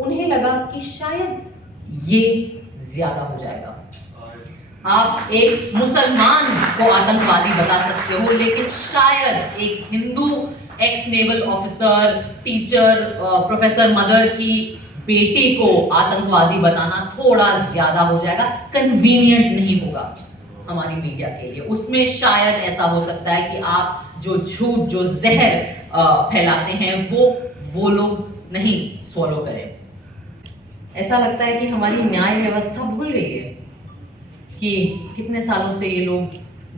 उन्हें लगा कि शायद ये ज्यादा हो जाएगा। आप एक मुसलमान को आतंकवादी बता सकते हो, लेकिन शायद एक Hindu x naval officer, teacher, professor mother की बेटी को आतंकवादी बताना थोड़ा ज्यादा हो जाएगा, कन्वीनियंट नहीं होगा हमारी मीडिया के लिए। उसमें शायद ऐसा हो सकता है कि आप जो झूठ, जो जहर फैलाते हैं वो लोग नहीं सॉलो करें। ऐसा लगता है कि हमारी न्याय व्यवस्था भूल गई है कि कितने सालों से ये लोग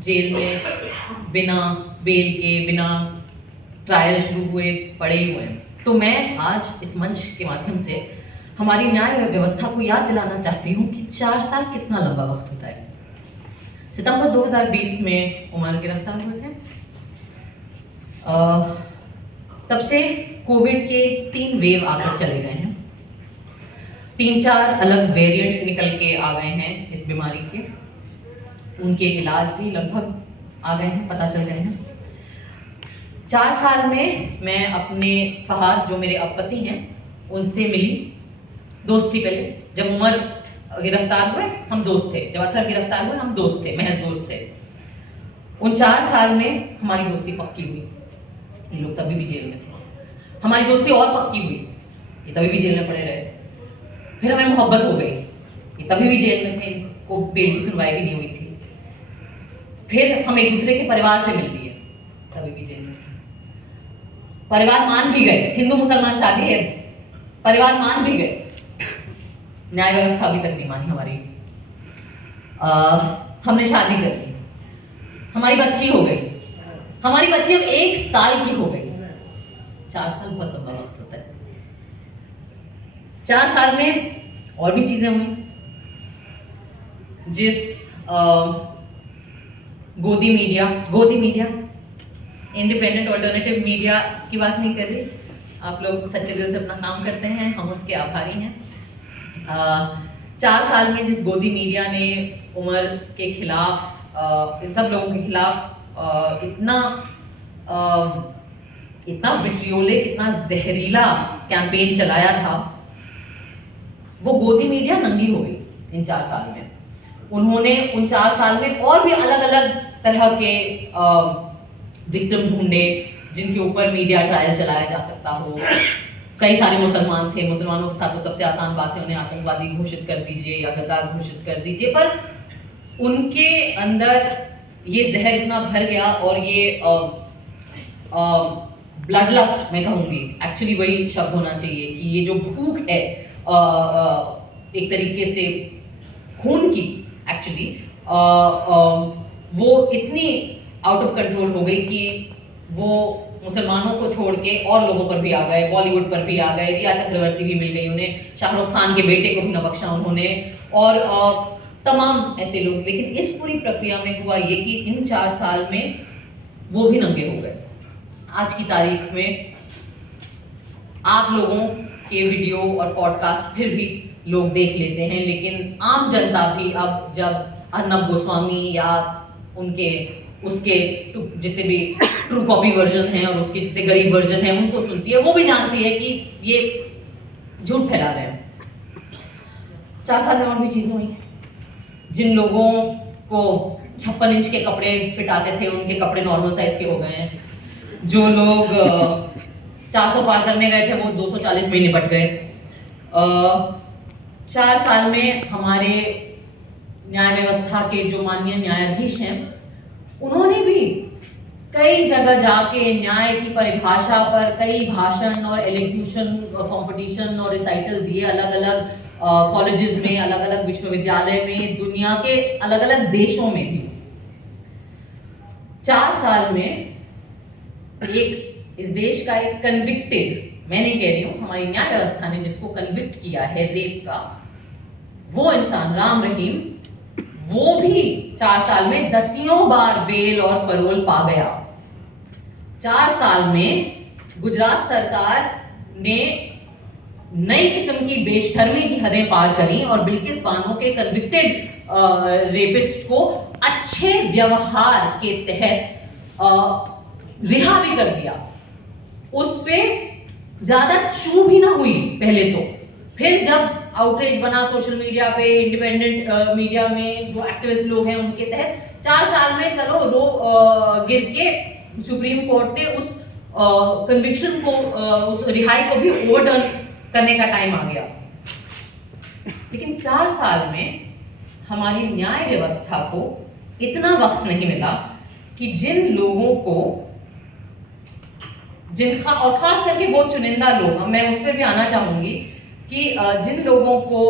जेल में बिना बेल के, बिना ट्रायल शुरू हुए पड़े हुए हैं। तो मैं आज इस मंच के माध्यम से हमारी न्याय व्यवस्था को याद दिलाना चाहती हूँ कि 4 साल कितना लंबा वक्त होता है। सितंबर 2020 में उमर गिरफ्तार हुए थे। तब से कोविड के 3 वेव आकर चले गए हैं। 3-4 अलग वेरिएंट निकल के आ गए हैं इस बीमारी के। उनके इलाज भी लगभग आ गए हैं, पता चल गए हैं। 4 साल में मैं अपने फहाद, जो मेरे अब पति हैं, उनसे मिली। दोस्त थी पहले। जब उमर गिरफ्तार हुए हम दोस्त थे, जब अतहर गिरफ्तार हुए हम दोस्त थे, महज दोस्त थे। उन 4 साल में हमारी दोस्ती पक्की हुई। ये लोग तभी भी जेल में थे। हमारी दोस्ती और पक्की हुई, ये तभी भी जेल में पड़े रहे। फिर हमें मोहब्बत हो गई, ये तभी भी जेल में थे, इनको बेल की सुनवाई भी नहीं हुई थी। फिर हम एक दूसरे के परिवार से मिल लिए, तभी भी जेल में थे। परिवार मान भी गए, हिंदू मुसलमान शादी है, परिवार मान भी गए। न्याय व्यवस्था अभी तक नहीं मानी हमारी। हमने शादी कर ली, हमारी बच्ची हो गई। हमारी बच्ची अब 1 साल की हो गई। 4 साल बहुत लंबा वक्त होता है। 4 साल में और भी चीजें हुई। जिस गोदी मीडिया, इंडिपेंडेंट ऑल्टरनेटिव मीडिया की बात नहीं कर रही। आप लोग सच्चे दिल से अपना काम करते हैं, हम उसके आभारी हैं। 4 साल में जिस गोदी मीडिया ने उमर के खिलाफ, इन सब लोगों के खिलाफ इतना विट्रियोलिक, इतना जहरीला कैंपेन चलाया था, वो गोदी मीडिया नंगी हो गई इन 4 साल में। उन्होंने उन 4 साल में और भी अलग अलग तरह के विक्टिम ढूंढे जिनके ऊपर मीडिया ट्रायल चलाया जा सकता हो। कई सारे मुसलमान थे, मुसलमानों के साथ तो सबसे आसान बात है उन्हें आतंकवादी घोषित कर दीजिए या गद्दार घोषित कर दीजिए, पर उनके अंदर ये जहर इतना भर गया और ये ब्लड लस्ट, मैं कहूँगी एक्चुअली वही शब्द होना चाहिए, कि ये जो भूख है एक तरीके से खून की, एक्चुअली वो इतनी आउट ऑफ कंट्रोल हो गई कि वो मुसलमानों को छोड़ के और लोगों पर भी आ गए, बॉलीवुड पर भी आ गए। रिया चक्रवर्ती भी मिल गई उन्हें, शाहरुख खान के बेटे को भी न बख्शा उन्होंने, और तमाम ऐसे लोग। लेकिन इस पूरी प्रक्रिया में हुआ ये कि इन 4 साल में वो भी नंगे हो गए। आज की तारीख में आप लोगों के वीडियो और पॉडकास्ट फिर भी लोग देख लेते हैं, लेकिन आम जनता भी अब जब अर्नब गोस्वामी या उसके जितने भी ट्रू कॉपी वर्जन हैं और उसके जितने गरीब वर्जन हैं उनको सुनती है, वो भी जानती है कि ये झूठ फैला रहे हैं। 4 साल में और भी चीजें हुई। जिन लोगों को 56 इंच के कपड़े फिट आते थे, उनके कपड़े नॉर्मल साइज के हो गए हैं। जो लोग 400 पार करने गए थे, वो 240 में निपट गए। 4 साल में हमारे न्याय व्यवस्था के जो माननीय न्यायाधीश हैं, उन्होंने भी कई जगह जाके न्याय की परिभाषा पर कई भाषण और एलोक्यूशन कंपटीशन और रिसाइटल दिए, अलग अलग कॉलेजेस में, अलग अलग विश्वविद्यालय में, दुनिया के अलग अलग देशों में भी। 4 साल में इस देश का एक कन्विक्टेड, मैं नहीं कह रही हूँ, हमारी न्याय व्यवस्था ने जिसको कन्विक्ट किया है रेप का, वो इंसान राम रहीम, वो भी 4 साल में 10 बार बेल और परोल पा गया। 4 साल में गुजरात सरकार ने नई किस्म की बेशर्मी की हदें पार करी और बिल्किस बानो के कन्विक्टेड रेपिस्ट को अच्छे व्यवहार के तहत रिहा भी कर दिया। उस पे ज्यादा चू भी ना हुई पहले तो, फिर जब आउटरीच बना सोशल मीडिया पे, इंडिपेंडेंट मीडिया में जो एक्टिविस्ट लोग हैं उनके तहत, 4 साल में चलो गिर के सुप्रीम कोर्ट ने उस कन्विक्शन को, उस रिहाई को भी ओवरटर्न करने का टाइम आ गया। लेकिन 4 साल में हमारी न्याय व्यवस्था को इतना वक्त नहीं मिला कि जिन लोगों को, और खास करके वो चुनिंदा लोग, मैं उस पर भी आना चाहूंगी कि जिन लोगों को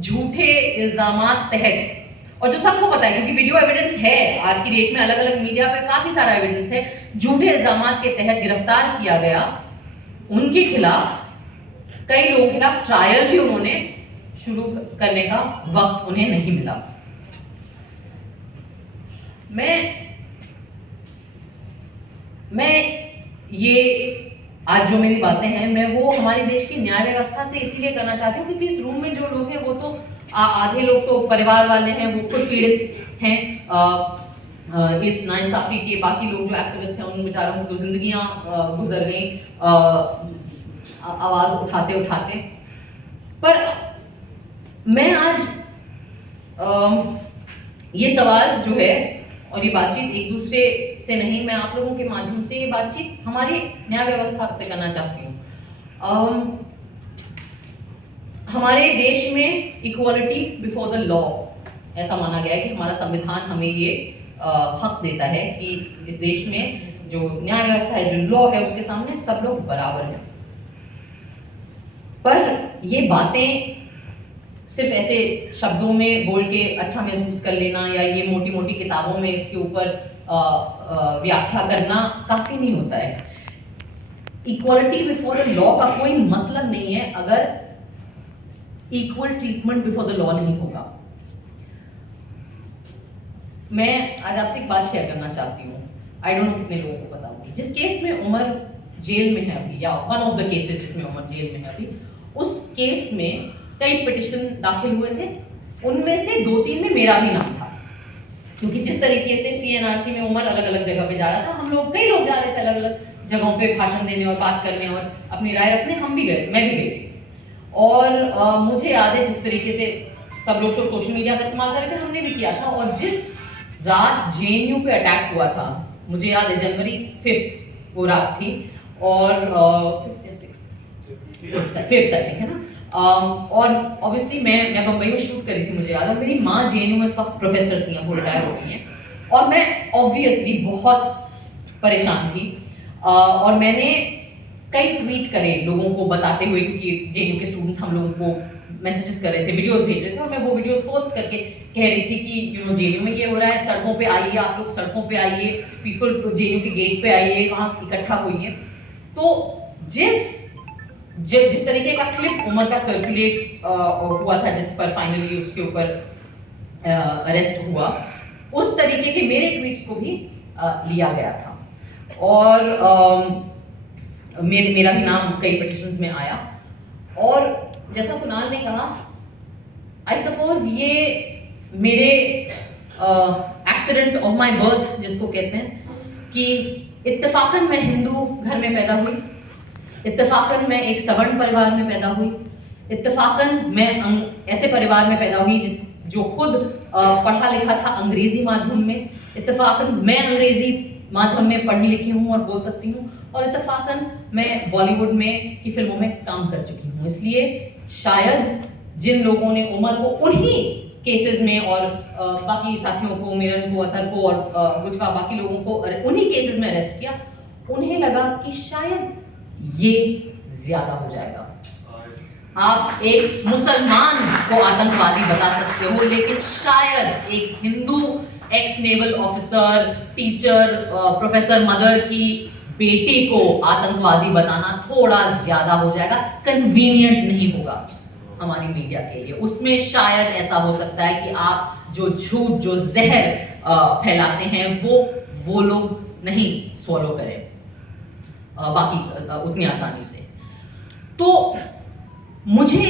झूठे इल्जामात तहत, और जो सबको पता है क्योंकि वीडियो एविडेंस है, आज की डेट में अलग अलग मीडिया पे काफी सारा एविडेंस है, झूठे इल्जामात के तहत गिरफ्तार किया गया, उनके खिलाफ, कई लोगों के खिलाफ ट्रायल भी उन्होंने शुरू करने का वक्त उन्हें नहीं मिला। मैं ये आज जो मेरी बातें हैं, मैं वो हमारे देश की न्याय व्यवस्था से इसीलिए करना चाहती हूँ क्योंकि इस रूम में जो लोग हैं वो तो आधे लोग तो परिवार वाले हैं, वो खुद पीड़ित हैं इस नाइंसाफी के। बाकी लोग जो एक्टिविस्ट हैं उन बेचारों को तो जिंदगियां गुजर गई आवाज उठाते उठाते। पर मैं आज ये सवाल जो है और ये बातचीत एक दूसरे से नहीं, मैं आप लोगों के माध्यम से ये बातचीत हमारी न्याय व्यवस्था से करना चाहती हूँ। हमारे देश में इक्वालिटी बिफोर द लॉ ऐसा माना गया है कि हमारा संविधान हमें ये हक देता है कि इस देश में जो न्याय व्यवस्था है, जो लॉ है, उसके सामने सब लोग बराबर हैं। पर ये बातें सिर्फ ऐसे शब्दों में बोल के अच्छा महसूस कर लेना या ये मोटी मोटी किताबों में इसके ऊपर व्याख्या करना काफी नहीं होता है। इक्वालिटी बिफोर द लॉ का कोई मतलब नहीं है अगर equal treatment before the law नहीं होगा। मैं आज आपसे एक बात शेयर करना चाहती हूँ, आई डोंट नो कितने लोगों को पता होगी। जिस केस में उमर जेल में है अभी, या वन ऑफ द केसेस जिसमें उमर जेल में है अभी, उस केस में कई पिटिशन दाखिल हुए थे, उनमें से 2-3 में मेरा भी नाम था क्योंकि जिस तरीके से सीएनआरसी में उमर अलग अलग जगह पे जा रहा था, हम लोग, कई लोग जा रहे थे अलग अलग जगहों पे भाषण देने और बात करने और अपनी राय रखने, हम भी गए, मैं भी गई थी। और मुझे याद है जिस तरीके से सब लोग सोशल मीडिया का इस्तेमाल कर रहे थे, हमने भी किया था। और जिस रात जेएनयू पे अटैक हुआ था, मुझे याद है जनवरी 5 वो रात थी, और 5th आई थिंक, है ना। और ऑब्वियसली मैं बम्बई में शूट करी थी, मुझे याद है। मेरी माँ जेएनयू में इस वक्त प्रोफेसर थी, वो रिटायर हो गई हैं, और मैं ऑब्वियसली बहुत परेशान थी। और मैंने कई ट्वीट करे लोगों को बताते हुए, क्योंकि जेएनयू के स्टूडेंट्स हम लोगों को मैसेजेस कर रहे थे, वीडियोस भेज रहे थे, और मैं वो वीडियोस पोस्ट करके कह रही थी कि जेएनयू में ये हो रहा है, सड़कों पे आइए, आप लोग सड़कों पे आइए, पीसफुल जेएनयू के गेट पे आइए, वहाँ इकट्ठा होइए। तो जिस तरीके का क्लिप उमर का सर्कुलेट हुआ था, जिस पर फाइनली उसके ऊपर अरेस्ट हुआ, उस तरीके के मेरे ट्वीट्स को भी लिया गया था, और मेरा भी नाम कई पिटिशंस में आया। और जैसा कुणाल ने कहा, आई सपोज ये मेरे एक्सीडेंट ऑफ माय बर्थ जिसको कहते हैं, कि इत्तेफाकन मैं हिंदू घर में पैदा हुई, इत्तेफाकन मैं एक सवर्ण परिवार में पैदा हुई, इत्तेफाकन मैं ऐसे परिवार में पैदा हुई जो खुद पढ़ा लिखा था अंग्रेजी माध्यम में, इत्तेफाकन मैं अंग्रेजी माध्यम में पढ़ी लिखी हूँ और बोल सकती हूँ, और इत्तेफाकन मैं बॉलीवुड में की फिल्मों में काम कर चुकी हूँ। इसलिए शायद जिन लोगों ने उमर को उन्हीं केसेस में, और बाकी साथियों को, मिरन को, अतर को, और कुछ बाकी लोगों को उन्हीं केसेस में अरेस्ट किया, उन्हें लगा कि शायद ये ज्यादा हो जाएगा। आप एक मुसलमान को आतंकवादी बता सकते हो, लेकिन शायद एक Hindu x naval officer, teacher, professor mother की बेटी को आतंकवादी बताना थोड़ा ज्यादा हो जाएगा, कन्वीनियंट नहीं होगा हमारी मीडिया के लिए। उसमें शायद ऐसा हो सकता है कि आप जो झूठ, जो जहर फैलाते हैं, वो लोग नहीं स्वॉलो करें बाकी उतनी आसानी से। तो मुझे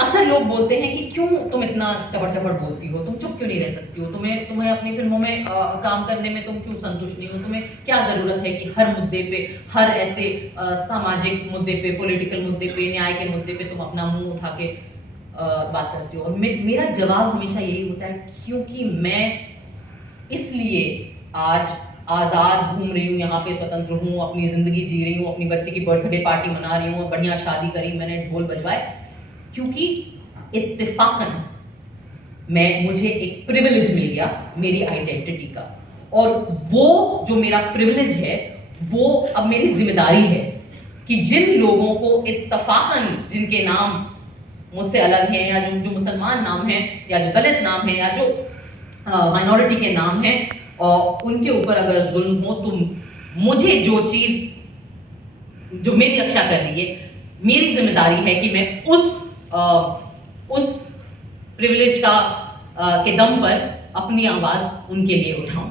अक्सर लोग बोलते हैं कि क्यों तुम इतना चपड़ चपड़ बोलती हो, तुम चुप क्यों नहीं रह सकती हो, तुम्हें अपनी फिल्मों में काम करने में तुम क्यों संतुष्ट नहीं हो, तुम्हें क्या ज़रूरत है कि हर मुद्दे पे, हर ऐसे सामाजिक मुद्दे पे, पॉलिटिकल मुद्दे पे, न्याय के मुद्दे पे तुम अपना मुंह उठा के बात करती हो। और मेरा जवाब हमेशा यही होता है, क्योंकि मैं इसलिए आज आज़ाद घूम रही हूँ, यहाँ पे स्वतंत्र हूँ, अपनी ज़िंदगी जी रही हूँ, अपनी बच्चे की बर्थडे पार्टी मना रही हूँ, बढ़िया शादी करी मैंने, ढोल बजवाए, क्योंकि इत्तेफाकन मुझे एक प्रिविलेज मिल गया मेरी आइडेंटिटी का, और वो जो मेरा प्रिविलेज है वो अब मेरी जिम्मेदारी है कि जिन लोगों को इत्तेफाकन, जिनके नाम मुझसे अलग हैं, या जो मुसलमान नाम हैं, या जो दलित नाम है, या जो माइनॉरिटी के नाम हैं, और उनके ऊपर अगर जुल्म हो, तो मुझे जो चीज़ जो मेरी रक्षा कर रही है, मेरी जिम्मेदारी है कि मैं उस प्रिविलेज का के दम पर अपनी आवाज़ उनके लिए उठाऊं।